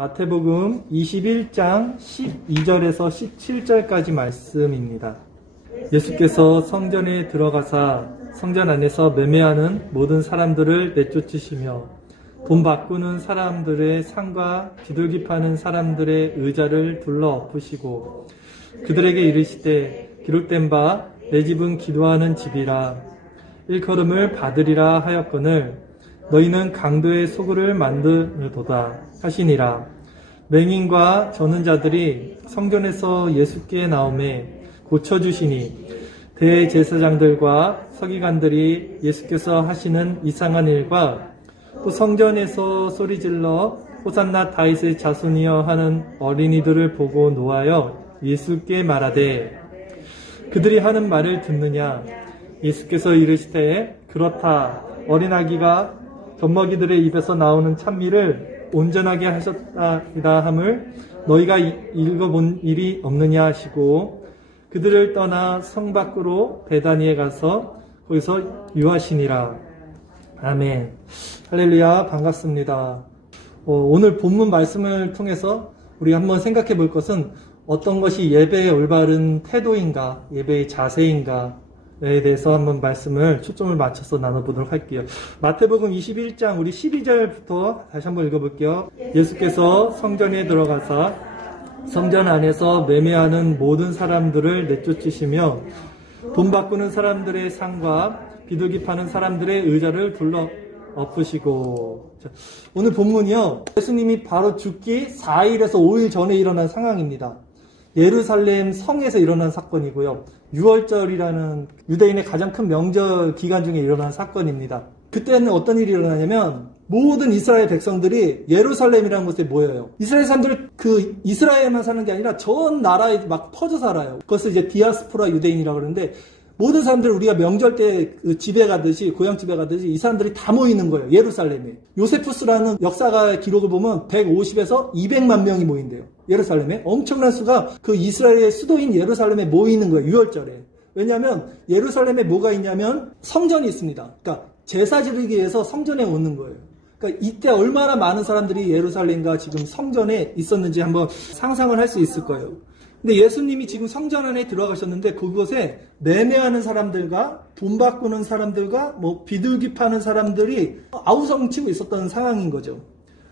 마태복음 21장 12절에서 17절까지 말씀입니다. 예수께서 성전에 들어가사 성전 안에서 매매하는 모든 사람들을 내쫓으시며 돈 바꾸는 사람들의 상과 비둘기 파는 사람들의 의자를 둘러 엎으시고 그들에게 이르시되 기록된 바 내 집은 기도하는 집이라 일컬음을 받으리라 하였거늘 너희는 강도의 소굴을 만드도다 하시니라. 맹인과 저는 자들이 성전에서 예수께 나오매 고쳐주시니 대제사장들과 서기관들이 예수께서 하시는 이상한 일과 또 성전에서 소리질러 호산나 다윗의 자손이여 하는 어린이들을 보고 노하여 예수께 말하되 그들이 하는 말을 듣느냐. 예수께서 이르시되 그렇다. 어린아기가 젖먹이들의 입에서 나오는 찬미를 온전하게 하셨다이다 함을 너희가 읽어본 일이 없느냐 하시고 그들을 떠나 성 밖으로 베다니에 가서 거기서 유하시니라. 아멘. 할렐루야. 반갑습니다. 오늘 본문 말씀을 통해서 우리 한번 생각해 볼 것은 어떤 것이 예배의 올바른 태도인가, 예배의 자세인가에 대해서 한번 말씀을 초점을 맞춰서 나눠보도록 할게요. 마태복음 21장 우리 12절부터 다시 한번 읽어볼게요. 예수께서 성전에 들어가사 성전 안에서 매매하는 모든 사람들을 내쫓으시며 돈 바꾸는 사람들의 상과 비둘기 파는 사람들의 의자를 둘러 엎으시고. 오늘 본문이요, 예수님이 바로 죽기 4일에서 5일 전에 일어난 상황입니다. 예루살렘 성에서 일어난 사건이고요. 유월절이라는 유대인의 가장 큰 명절 기간 중에 일어난 사건입니다. 그때는 어떤 일이 일어나냐면 모든 이스라엘 백성들이 예루살렘이라는 곳에 모여요. 이스라엘 사람들 그 이스라엘만 사는 게 아니라 전 나라에 막 퍼져 살아요. 그것을 이제 디아스포라 유대인이라고 그러는데 모든 사람들 우리가 명절 때 그 집에 가듯이 고향 집에 가듯이 이 사람들이 다 모이는 거예요. 예루살렘에. 요세푸스라는 역사가 기록을 보면 150에서 200만 명이 모인대요. 예루살렘에. 엄청난 수가 그 이스라엘의 수도인 예루살렘에 모이는 거예요. 유월절에. 왜냐하면 예루살렘에 뭐가 있냐면 성전이 있습니다. 그러니까 제사 지르기 위해서 성전에 오는 거예요. 그러니까 이때 얼마나 많은 사람들이 예루살렘과 지금 성전에 있었는지 한번 상상을 할 수 있을 거예요. 근데 예수님이 지금 성전 안에 들어가셨는데 그곳에 매매하는 사람들과 돈 바꾸는 사람들과 뭐 비둘기 파는 사람들이 아우성치고 있었던 상황인 거죠.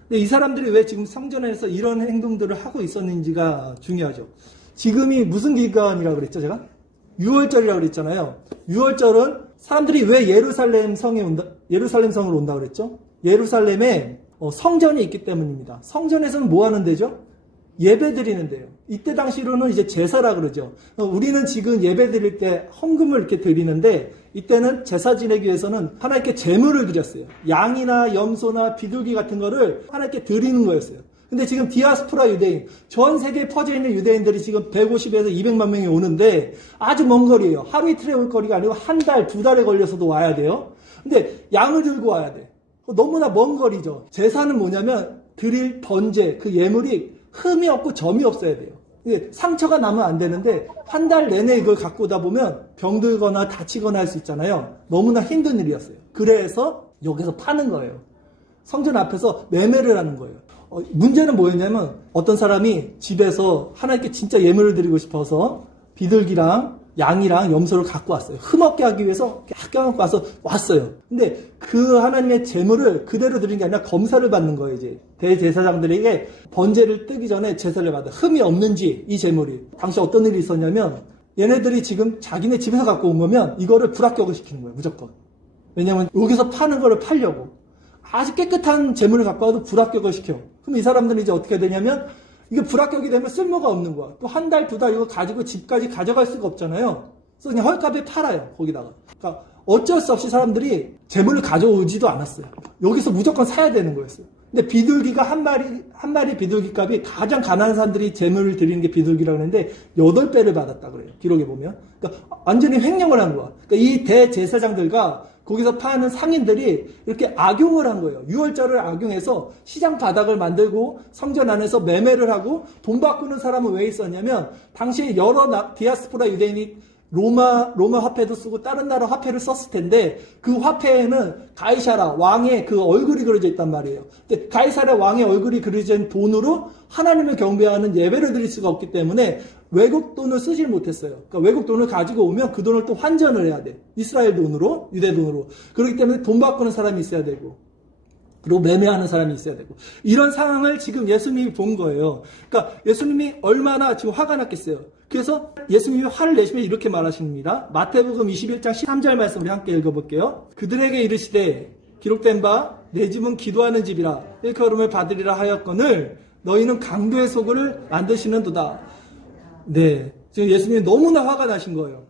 근데 이 사람들이 왜 지금 성전 안에서 이런 행동들을 하고 있었는지가 중요하죠. 지금이 무슨 기간이라고 그랬죠, 제가? 유월절이라고 그랬잖아요. 유월절은 사람들이 왜 예루살렘 성으로 온다고 그랬죠? 예루살렘에 성전이 있기 때문입니다. 성전에서는 뭐 하는 데죠? 예배 드리는 데요. 이때 당시로는 이제 제사라 그러죠. 우리는 지금 예배 드릴 때 헌금을 이렇게 드리는데 이때는 제사 지내기 위해서는 하나님께 제물을 드렸어요. 양이나 염소나 비둘기 같은 거를 하나님께 드리는 거였어요. 근데 지금 디아스포라 유대인, 전 세계에 퍼져 있는 유대인들이 지금 150에서 200만 명이 오는데 아주 먼 거리예요. 하루 이틀에 올 거리가 아니고 한 달, 두 달에 걸려서도 와야 돼요. 근데 양을 들고 와야 돼. 너무나 먼 거리죠. 제사는 뭐냐면 드릴 번제, 그 예물이 흠이 없고 점이 없어야 돼요. 상처가 나면 안 되는데 한 달 내내 이걸 갖고 오다 보면 병들거나 다치거나 할 수 있잖아요. 너무나 힘든 일이었어요. 그래서 여기서 파는 거예요. 성전 앞에서 매매를 하는 거예요. 문제는 뭐였냐면 어떤 사람이 집에서 하나님께 진짜 예물을 드리고 싶어서 비둘기랑 양이랑 염소를 갖고 왔어요. 흠없게 하기 위해서 갖고 와서 왔어요. 근데 그 하나님의 제물을 그대로 드리는 게 아니라 검사를 받는 거예요. 이제 대제사장들에게 번제를 뜨기 전에 제사를 받아 흠이 없는지 이 제물이. 당시 어떤 일이 있었냐면 얘네들이 지금 자기네 집에서 갖고 온 거면 이거를 불합격을 시키는 거예요. 무조건. 왜냐면 여기서 파는 거를 팔려고. 아주 깨끗한 제물을 갖고 와도 불합격을 시켜. 그럼 이 사람들은 이제 어떻게 되냐면 이게 불합격이 되면 쓸모가 없는 거야. 또 한 달, 두 달 이거 가지고 집까지 가져갈 수가 없잖아요. 그래서 그냥 헐값에 팔아요. 거기다가. 그러니까 어쩔 수 없이 사람들이 재물을 가져오지도 않았어요. 여기서 무조건 사야 되는 거였어요. 근데 비둘기가 한 마리 비둘기 값이 가장 가난한 사람들이 재물을 드리는 게 비둘기라고 하는데 8배를 받았다 그래요. 기록에 보면. 그러니까 완전히 횡령을 한 거야. 그러니까 이 대제사장들과 거기서 파는 상인들이 이렇게 악용을 한 거예요. 유월절을 악용해서 시장 바닥을 만들고 성전 안에서 매매를 하고 돈 바꾸는 사람은 왜 있었냐면 당시에 여러 디아스포라 유대인이 로마 화폐도 쓰고 다른 나라 화폐를 썼을 텐데 그 화폐에는 가이사라 왕의 그 얼굴이 그려져 있단 말이에요. 근데 가이사라 왕의 얼굴이 그려진 돈으로 하나님을 경배하는 예배를 드릴 수가 없기 때문에 외국 돈을 쓰질 못했어요. 그러니까 외국 돈을 가지고 오면 그 돈을 또 환전을 해야 돼. 이스라엘 돈으로, 유대 돈으로. 그렇기 때문에 돈 바꾸는 사람이 있어야 되고, 그리고 매매하는 사람이 있어야 되고, 이런 상황을 지금 예수님이 본 거예요. 그러니까 예수님이 얼마나 지금 화가 났겠어요. 그래서 예수님이 화를 내시면 이렇게 말하십니다. 마태복음 21장 13절 말씀을 함께 읽어볼게요. 그들에게 이르시되 기록된 바 내 집은 기도하는 집이라 일컬음을 받으리라 하였거늘 너희는 강도의 소굴을 만드시는도다. 네, 지금 예수님이 너무나 화가 나신 거예요.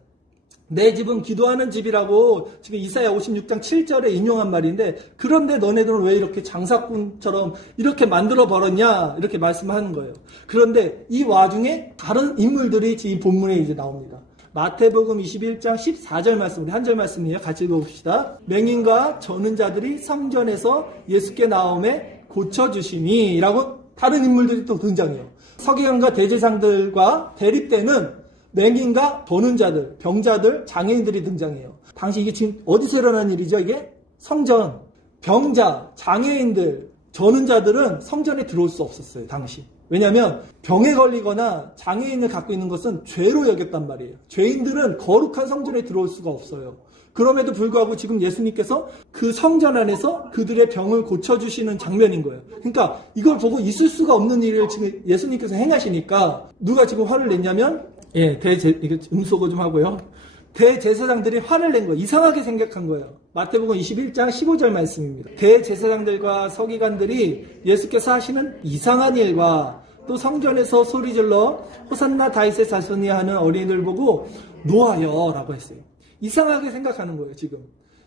내 집은 기도하는 집이라고 지금 이사야 56장 7절에 인용한 말인데, 그런데 너네들은 왜 이렇게 장사꾼처럼 이렇게 만들어 버렸냐 이렇게 말씀하는 거예요. 그런데 이 와중에 다른 인물들이 지금 본문에 이제 나옵니다. 마태복음 21장 14절 말씀, 우리 한 절 말씀이에요. 같이 읽어봅시다. 맹인과 저는 자들이 성전에서 예수께 나오매 고쳐주시니 라고 다른 인물들이 또 등장해요. 서기관과 대제사장들과 대립되는 맹인과 버는 자들, 병자들, 장애인들이 등장해요. 당시 이게 지금 어디서 일어난 일이죠? 이게 성전, 병자, 장애인들, 저는 자들은 성전에 들어올 수 없었어요. 당시. 왜냐하면 병에 걸리거나 장애인을 갖고 있는 것은 죄로 여겼단 말이에요. 죄인들은 거룩한 성전에 들어올 수가 없어요. 그럼에도 불구하고 지금 예수님께서 그 성전 안에서 그들의 병을 고쳐주시는 장면인 거예요. 그러니까 이걸 보고 있을 수가 없는 일을 지금 예수님께서 행하시니까 누가 지금 화를 냈냐면, 이거 음소거 좀 하고요. 대제사장들이 화를 낸 거예요. 이상하게 생각한 거예요. 마태복음 21장 15절 말씀입니다. 대제사장들과 서기관들이 예수께서 하시는 이상한 일과 또 성전에서 소리질러 호산나 다윗의 자손이 하는 어린이를 보고 노하여 라고 했어요. 이상하게 생각하는 거예요. 지금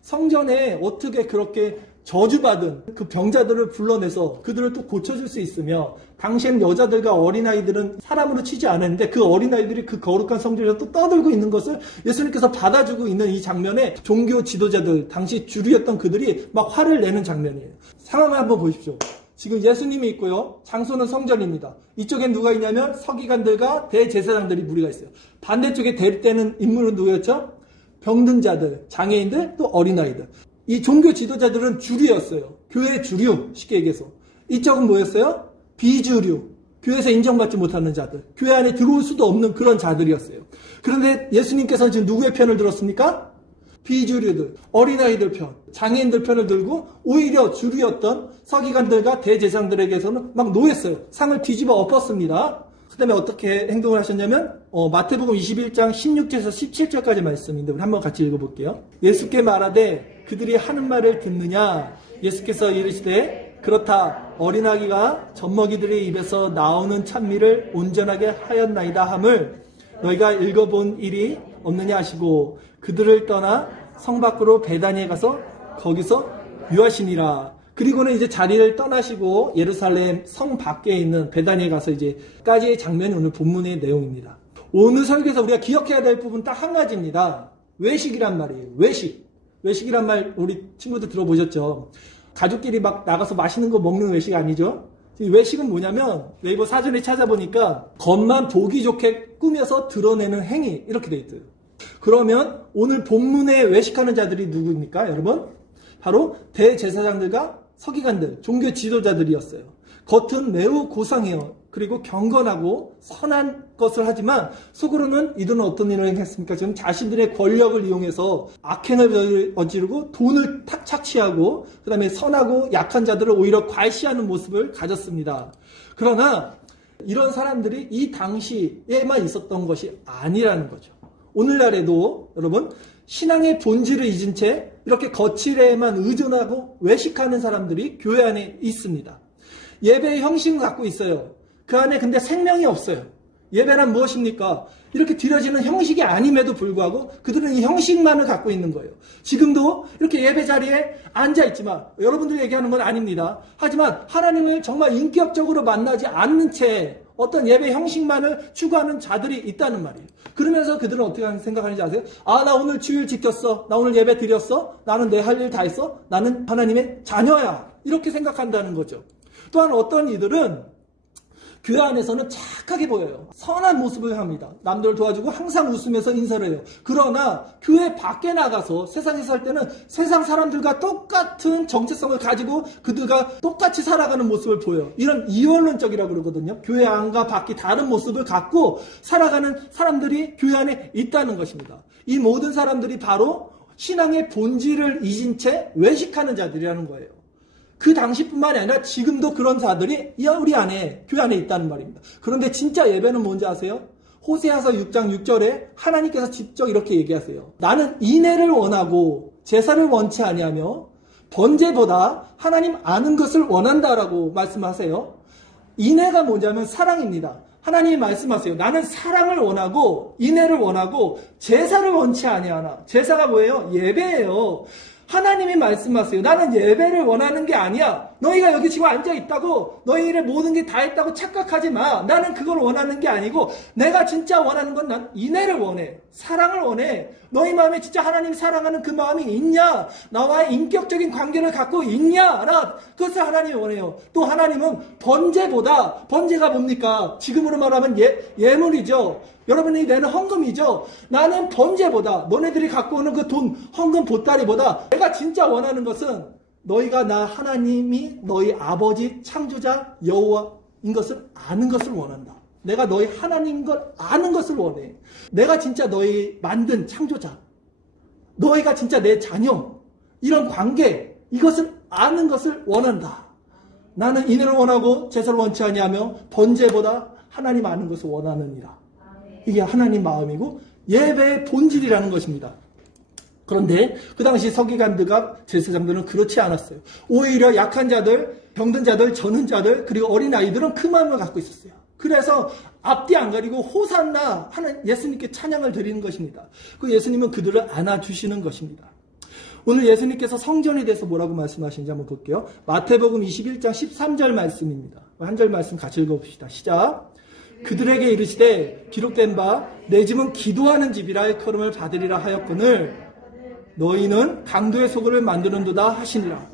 성전에 어떻게 그렇게 저주받은 그 병자들을 불러내서 그들을 또 고쳐줄 수 있으며, 당시엔 여자들과 어린아이들은 사람으로 치지 않았는데 그 어린아이들이 그 거룩한 성전에서 또 떠들고 있는 것을 예수님께서 받아주고 있는 이 장면에 종교 지도자들, 당시 주류였던 그들이 막 화를 내는 장면이에요. 상황을 한번 보십시오. 지금 예수님이 있고요. 장소는 성전입니다. 이쪽엔 누가 있냐면 서기관들과 대제사장들이 무리가 있어요. 반대쪽에 대립되는 인물은 누구였죠? 병든 자들, 장애인들, 또 어린아이들. 이 종교 지도자들은 주류였어요. 교회 주류, 쉽게 얘기해서. 이쪽은 뭐였어요? 비주류. 교회에서 인정받지 못하는 자들. 교회 안에 들어올 수도 없는 그런 자들이었어요. 그런데 예수님께서는 지금 누구의 편을 들었습니까? 비주류들, 어린아이들 편, 장애인들 편을 들고 오히려 주류였던 서기관들과 대제사장들에게서는 막 노했어요. 상을 뒤집어 엎었습니다. 그 다음에 어떻게 행동을 하셨냐면 마태복음 21장 16절에서 17절까지 말씀인데 우리 한번 같이 읽어볼게요. 예수께 말하되 그들이 하는 말을 듣느냐? 예수께서 이르시되 그렇다. 어린아기가 젖먹이들의 입에서 나오는 찬미를 온전하게 하였나이다 함을 너희가 읽어본 일이 없느냐 하시고 그들을 떠나 성 밖으로 베다니에 가서 거기서 유하시니라. 그리고는 이제 자리를 떠나시고 예루살렘 성 밖에 있는 베다니에 가서 이제까지의 장면이 오늘 본문의 내용입니다. 오늘 설교에서 우리가 기억해야 될 부분 딱 한 가지입니다. 외식이란 말이에요. 외식이란 말 우리 친구들 들어보셨죠? 가족끼리 막 나가서 맛있는 거 먹는 외식 아니죠? 외식은 뭐냐면 네이버 사전에 찾아보니까 겉만 보기 좋게 꾸며서 드러내는 행위 이렇게 돼 있어요. 그러면 오늘 본문에 외식하는 자들이 누구입니까, 여러분? 바로 대제사장들과 서기관들, 종교 지도자들이었어요. 겉은 매우 고상해요. 그리고 경건하고 선한 것을 하지만 속으로는 이들은 어떤 일을 행했습니까? 지금 자신들의 권력을 이용해서 악행을 저지르고 돈을 탁 착취하고 그 다음에 선하고 약한 자들을 오히려 괄시하는 모습을 가졌습니다. 그러나 이런 사람들이 이 당시에만 있었던 것이 아니라는 거죠. 오늘날에도 여러분 신앙의 본질을 잊은 채 이렇게 거칠에만 의존하고 외식하는 사람들이 교회 안에 있습니다. 예배의 형식을 갖고 있어요. 그 안에 근데 생명이 없어요. 예배란 무엇입니까? 이렇게 드려지는 형식이 아님에도 불구하고 그들은 이 형식만을 갖고 있는 거예요. 지금도 이렇게 예배 자리에 앉아있지만 여러분들이 얘기하는 건 아닙니다. 하지만 하나님을 정말 인격적으로 만나지 않는 채 어떤 예배 형식만을 추구하는 자들이 있다는 말이에요. 그러면서 그들은 어떻게 생각하는지 아세요? 아, 나 오늘 주일 지켰어. 나 오늘 예배 드렸어. 나는 내 할 일 다 했어. 나는 하나님의 자녀야. 이렇게 생각한다는 거죠. 또한 어떤 이들은 교회 안에서는 착하게 보여요. 선한 모습을 합니다. 남들을 도와주고 항상 웃으면서 인사를 해요. 그러나 교회 밖에 나가서 세상에 살 때는 세상 사람들과 똑같은 정체성을 가지고 그들과 똑같이 살아가는 모습을 보여요. 이런 이원론적이라고 그러거든요. 교회 안과 밖이 다른 모습을 갖고 살아가는 사람들이 교회 안에 있다는 것입니다. 이 모든 사람들이 바로 신앙의 본질을 잊은 채 외식하는 자들이라는 거예요. 그 당시뿐만이 아니라 지금도 그런 자들이 우리 안에, 교회 안에 있다는 말입니다. 그런데 진짜 예배는 뭔지 아세요? 호세아서 6장 6절에 하나님께서 직접 이렇게 얘기하세요. 나는 인애를 원하고 제사를 원치 아니하며 번제보다 하나님 아는 것을 원한다라고 말씀하세요. 인애가 뭐냐면 사랑입니다. 하나님이 말씀하세요. 나는 사랑을 원하고 인애를 원하고 제사를 원치 아니하나. 제사가 뭐예요? 예배예요. 하나님이 말씀하세요. 나는 예배를 원하는 게 아니야. 너희가 여기 지금 앉아있다고 너희를 모든 게 다 했다고 착각하지 마. 나는 그걸 원하는 게 아니고 내가 진짜 원하는 건 난 인애를 원해. 사랑을 원해. 너희 마음에 진짜 하나님 사랑하는 그 마음이 있냐? 나와의 인격적인 관계를 갖고 있냐? 그것을 하나님이 원해요. 또 하나님은 번제보다, 번제가 뭡니까? 지금으로 말하면 예물이죠. 여러분이 내는 헌금이죠. 나는 번제보다, 너네들이 갖고 오는 그 돈, 헌금 보따리보다 내가 진짜 원하는 것은 너희가 나 하나님이 너희 아버지 창조자 여호와인 것을 아는 것을 원한다. 내가 너희 하나님인 걸 아는 것을 원해. 내가 진짜 너희 만든 창조자, 너희가 진짜 내 자녀, 이런 관계, 이것을 아는 것을 원한다. 나는 인애를 원하고 제사를 원치 아니하며 번제보다 하나님 아는 것을 원하느니라. 이게 하나님 마음이고 예배의 본질이라는 것입니다. 그런데 그 당시 서기관들과 제사장들은 그렇지 않았어요. 오히려 약한 자들, 병든 자들, 저는 자들, 그리고 어린아이들은 그 마음을 갖고 있었어요. 그래서 앞뒤 안 가리고 호산나 하는 예수님께 찬양을 드리는 것입니다. 그 예수님은 그들을 안아주시는 것입니다. 오늘 예수님께서 성전에 대해서 뭐라고 말씀하시는지 한번 볼게요. 마태복음 21장 13절 말씀입니다. 한 절 말씀 같이 읽어봅시다. 시작. 그들에게 이르시되 기록된 바 내 집은 기도하는 집이라 일컬음을 받으리라 하였거늘 너희는 강도의 소굴을 만드는도다 하시니라.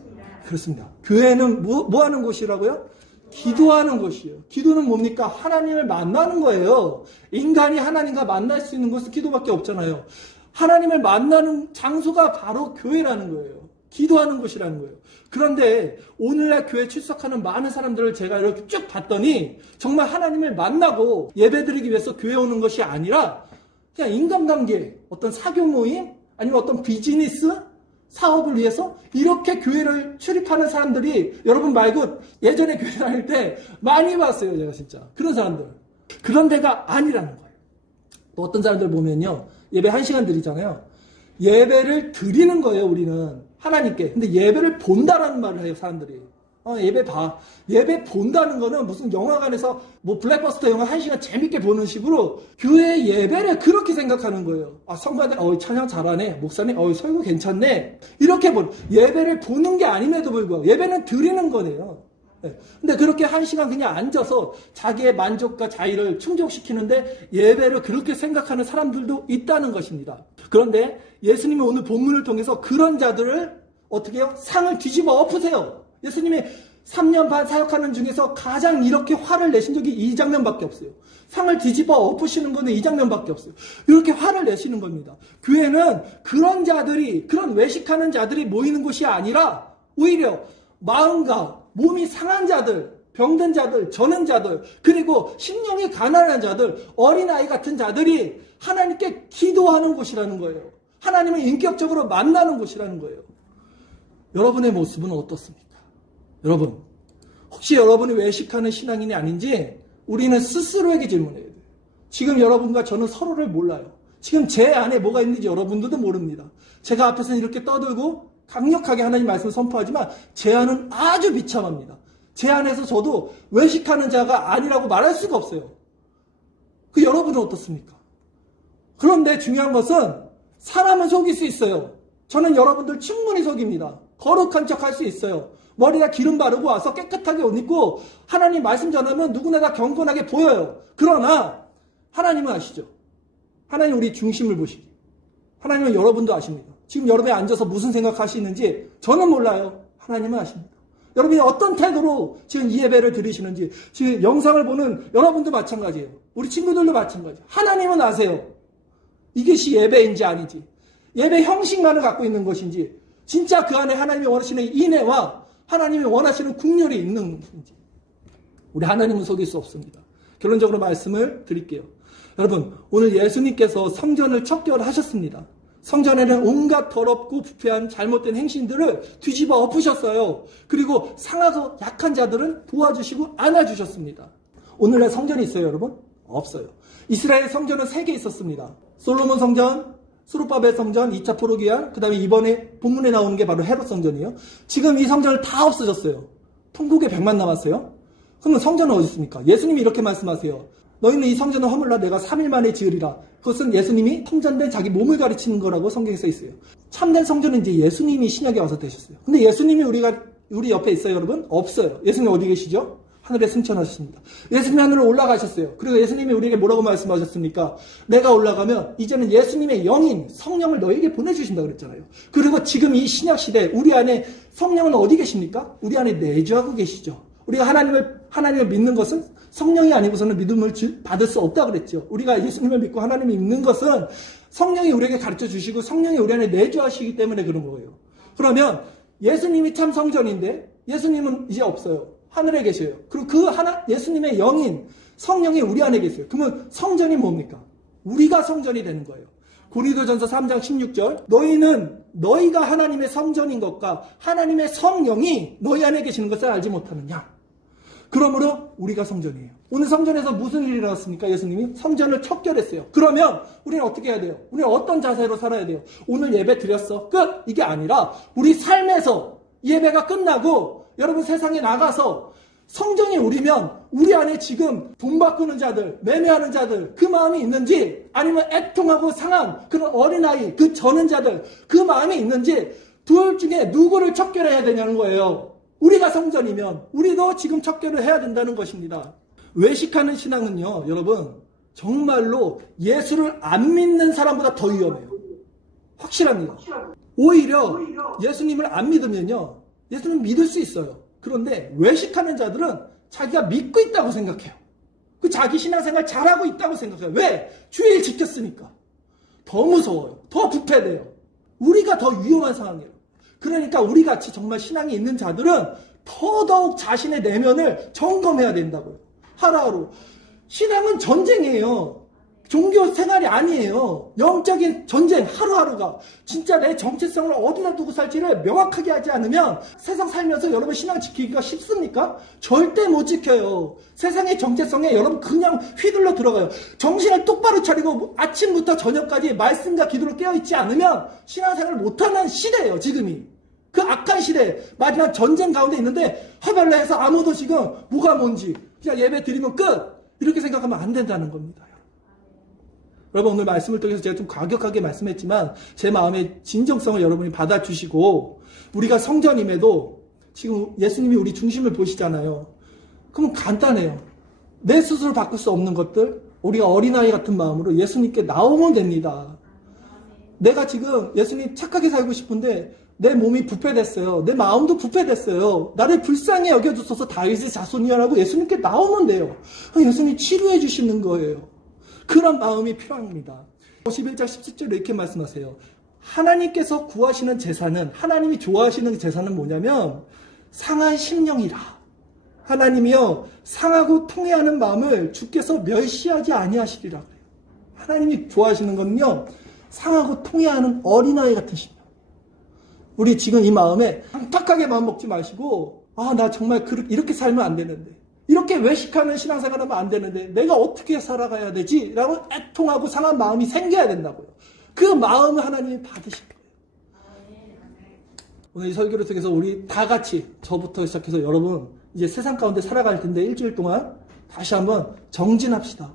그렇습니다. 교회는 뭐 하는 곳이라고요? 기도하는 곳이에요. 기도는 뭡니까? 하나님을 만나는 거예요. 인간이 하나님과 만날 수 있는 곳은 기도밖에 없잖아요. 하나님을 만나는 장소가 바로 교회라는 거예요. 기도하는 곳이라는 거예요. 그런데 오늘날 교회 출석하는 많은 사람들을 제가 이렇게 쭉 봤더니 정말 하나님을 만나고 예배드리기 위해서 교회 오는 것이 아니라 그냥 인간관계, 어떤 사교 모임, 아니면 어떤 비즈니스, 사업을 위해서 이렇게 교회를 출입하는 사람들이 여러분 말고 예전에 교회 다닐 때 많이 봤어요. 제가 진짜. 그런 사람들. 그런 데가 아니라는 거예요. 또 어떤 사람들 보면요. 예배 1시간 드리잖아요. 예배를 드리는 거예요. 우리는. 하나님께. 근데 예배를 본다라는 말을 해요. 사람들이. 예배 봐. 예배 본다는 거는 무슨 영화관에서 뭐 블랙버스터 영화 1시간 재밌게 보는 식으로 교회 예배를 그렇게 생각하는 거예요. 성가대, 찬양 잘하네. 목사님, 설교 괜찮네. 이렇게 예배를 보는 게 아님에도 불구하고 예배는 드리는 거네요. 근데 그렇게 1시간 그냥 앉아서 자기의 만족과 자의를 충족시키는데 예배를 그렇게 생각하는 사람들도 있다는 것입니다. 그런데 예수님이 오늘 본문을 통해서 그런 자들을 어떻게 해요? 상을 뒤집어 엎으세요. 예수님이 3년 반 사역하는 중에서 가장 이렇게 화를 내신 적이 이 장면밖에 없어요. 상을 뒤집어 엎으시는 거는 이 장면밖에 없어요. 이렇게 화를 내시는 겁니다. 교회는 그런 자들이, 그런 외식하는 자들이 모이는 곳이 아니라 오히려 마음과 몸이 상한 자들, 병든 자들, 저는 자들, 그리고 심령이 가난한 자들, 어린아이 같은 자들이 하나님께 기도하는 곳이라는 거예요. 하나님을 인격적으로 만나는 곳이라는 거예요. 여러분의 모습은 어떻습니까? 여러분, 혹시 여러분이 외식하는 신앙인이 아닌지 우리는 스스로에게 질문해야 돼요. 지금 여러분과 저는 서로를 몰라요. 지금 제 안에 뭐가 있는지 여러분들도 모릅니다. 제가 앞에서는 이렇게 떠들고 강력하게 하나님 말씀을 선포하지만 제 안은 아주 비참합니다. 제 안에서 저도 외식하는 자가 아니라고 말할 수가 없어요. 그 여러분은 어떻습니까? 그런데 중요한 것은 사람은 속일 수 있어요. 저는 여러분들 충분히 속입니다. 거룩한 척 할 수 있어요. 머리에 기름 바르고 와서 깨끗하게 옷 입고 하나님 말씀 전하면 누구나 다 경건하게 보여요. 그러나 하나님은 아시죠? 하나님 우리 중심을 보시기. 하나님은 여러분도 아십니다. 지금 여러분이 앉아서 무슨 생각하시는지 저는 몰라요. 하나님은 아십니다. 여러분이 어떤 태도로 지금 이 예배를 드리시는지, 지금 영상을 보는 여러분도 마찬가지예요. 우리 친구들도 마찬가지예요. 하나님은 아세요. 이것이 예배인지 아닌지, 예배 형식만을 갖고 있는 것인지, 진짜 그 안에 하나님이 원하시는 인애와 하나님이 원하시는 국률이 있는 것인지, 우리 하나님은 속일 수 없습니다. 결론적으로 말씀을 드릴게요. 여러분, 오늘 예수님께서 성전을 척결하셨습니다. 성전에는 온갖 더럽고 부패한 잘못된 행신들을 뒤집어 엎으셨어요. 그리고 상하고 약한 자들은 도와주시고 안아주셨습니다. 오늘날 성전이 있어요, 여러분? 없어요. 이스라엘 성전은 3개 있었습니다. 솔로몬 성전, 스룹바벨 성전, 2차 포로기한, 그 다음에 이번에 본문에 나오는 게 바로 헤롯 성전이에요. 지금 이 성전을 다 없어졌어요. 통곡에 100만 남았어요. 그러면 성전은 어디 있습니까? 예수님이 이렇게 말씀하세요. 너희는 이 성전을 허물라 내가 3일 만에 지으리라. 그것은 예수님이 성전된 자기 몸을 가르치는 거라고 성경에 써 있어요. 참된 성전은 이제 예수님이 신약에 와서 되셨어요. 근데 예수님이 우리 옆에 있어요, 여러분? 없어요. 예수님 어디 계시죠? 하늘에 승천하셨습니다. 예수님이 하늘로 올라가셨어요. 그리고 예수님이 우리에게 뭐라고 말씀하셨습니까? 내가 올라가면 이제는 예수님의 영인, 성령을 너에게 보내주신다 그랬잖아요. 그리고 지금 이 신약 시대 우리 안에 성령은 어디 계십니까? 우리 안에 내주하고 계시죠. 우리가 하나님을 믿는 것은 성령이 아니고서는 믿음을 받을 수 없다 그랬죠. 우리가 예수님을 믿고 하나님을 믿는 것은 성령이 우리에게 가르쳐 주시고 성령이 우리 안에 내주하시기 때문에 그런 거예요. 그러면 예수님이 참 성전인데 예수님은 이제 없어요. 하늘에 계셔요. 그리고 예수님의 영인 성령이 우리 안에 계세요. 그러면 성전이 뭡니까? 우리가 성전이 되는 거예요. 고린도전서 3장 16절 너희가 하나님의 성전인 것과 하나님의 성령이 너희 안에 계시는 것을 알지 못하느냐. 그러므로 우리가 성전이에요. 오늘 성전에서 무슨 일이 일어났습니까? 예수님이 성전을 척결했어요. 그러면 우리는 어떻게 해야 돼요? 우리는 어떤 자세로 살아야 돼요? 오늘 예배 드렸어. 끝! 이게 아니라 우리 삶에서 예배가 끝나고 여러분 세상에 나가서 성전이 우리면 우리 안에 지금 돈 바꾸는 자들, 매매하는 자들 그 마음이 있는지 아니면 애통하고 상한 그런 어린아이, 그 저는 자들 그 마음이 있는지 둘 중에 누구를 척결해야 되냐는 거예요. 우리가 성전이면 우리도 지금 척결을 해야 된다는 것입니다. 외식하는 신앙은요, 여러분 정말로 예수를 안 믿는 사람보다 더 위험해요. 확실합니다. 오히려 예수님을 안 믿으면요, 예수님 믿을 수 있어요. 그런데 외식하는 자들은 자기가 믿고 있다고 생각해요. 그 자기 신앙생활 잘하고 있다고 생각해요. 왜? 주일 지켰으니까. 더 무서워요. 더 부패돼요. 우리가 더 위험한 상황이에요. 그러니까 우리같이 정말 신앙이 있는 자들은 더더욱 자신의 내면을 점검해야 된다고요. 하루하루. 신앙은 전쟁이에요. 종교 생활이 아니에요. 영적인 전쟁 하루하루가. 진짜 내 정체성을 어디다 두고 살지를 명확하게 하지 않으면 세상 살면서 여러분 신앙 지키기가 쉽습니까? 절대 못 지켜요. 세상의 정체성에 여러분 그냥 휘둘러 들어가요. 정신을 똑바로 차리고 아침부터 저녁까지 말씀과 기도로 깨어있지 않으면 신앙생활을 못하는 시대예요. 지금이. 그 악한 시대, 마지막 전쟁 가운데 있는데 하발라 해서 아무도 지금 뭐가 뭔지 그냥 예배 드리면 끝! 이렇게 생각하면 안 된다는 겁니다. 여러분 오늘 말씀을 통해서 제가 좀 과격하게 말씀했지만 제 마음의 진정성을 여러분이 받아주시고 우리가 성전임에도 지금 예수님이 우리 중심을 보시잖아요. 그럼 간단해요. 내 스스로 바꿀 수 없는 것들 우리가 어린아이 같은 마음으로 예수님께 나오면 됩니다. 내가 지금 예수님 착하게 살고 싶은데 내 몸이 부패됐어요. 내 마음도 부패됐어요. 나를 불쌍히 여겨주셔서 다윗의 자손이라고 예수님께 나오면 돼요. 예수님이 치료해 주시는 거예요. 그런 마음이 필요합니다. 51장 17절에 이렇게 말씀하세요. 하나님께서 구하시는 제사는, 하나님이 좋아하시는 제사는 뭐냐면 상한 심령이라. 하나님이요 상하고 통회하는 마음을 주께서 멸시하지 아니하시리라. 하나님이 좋아하시는 건요 상하고 통회하는 어린아이 같은 심령. 우리 지금 이 마음에 강팍하게 마음 먹지 마시고 나 정말 이렇게 살면 안 되는데, 이렇게 외식하는 신앙생활하면 안 되는데 내가 어떻게 살아가야 되지? 라고 애통하고 상한 마음이 생겨야 된다고요. 그 마음을 하나님이 받으실 거예요. 오늘 이 설교를 통해서 우리 다 같이 저부터 시작해서 여러분 이제 세상 가운데 살아갈 텐데 일주일 동안 다시 한번 정진합시다.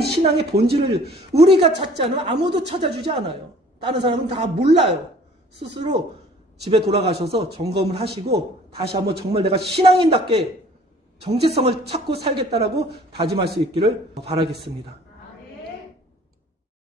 신앙의 본질을 우리가 찾지 않으면 아무도 찾아주지 않아요. 다른 사람은 다 몰라요. 스스로 집에 돌아가셔서 점검을 하시고 다시 한번 정말 내가 신앙인답게 정체성을 찾고 살겠다라고 다짐할 수 있기를 바라겠습니다.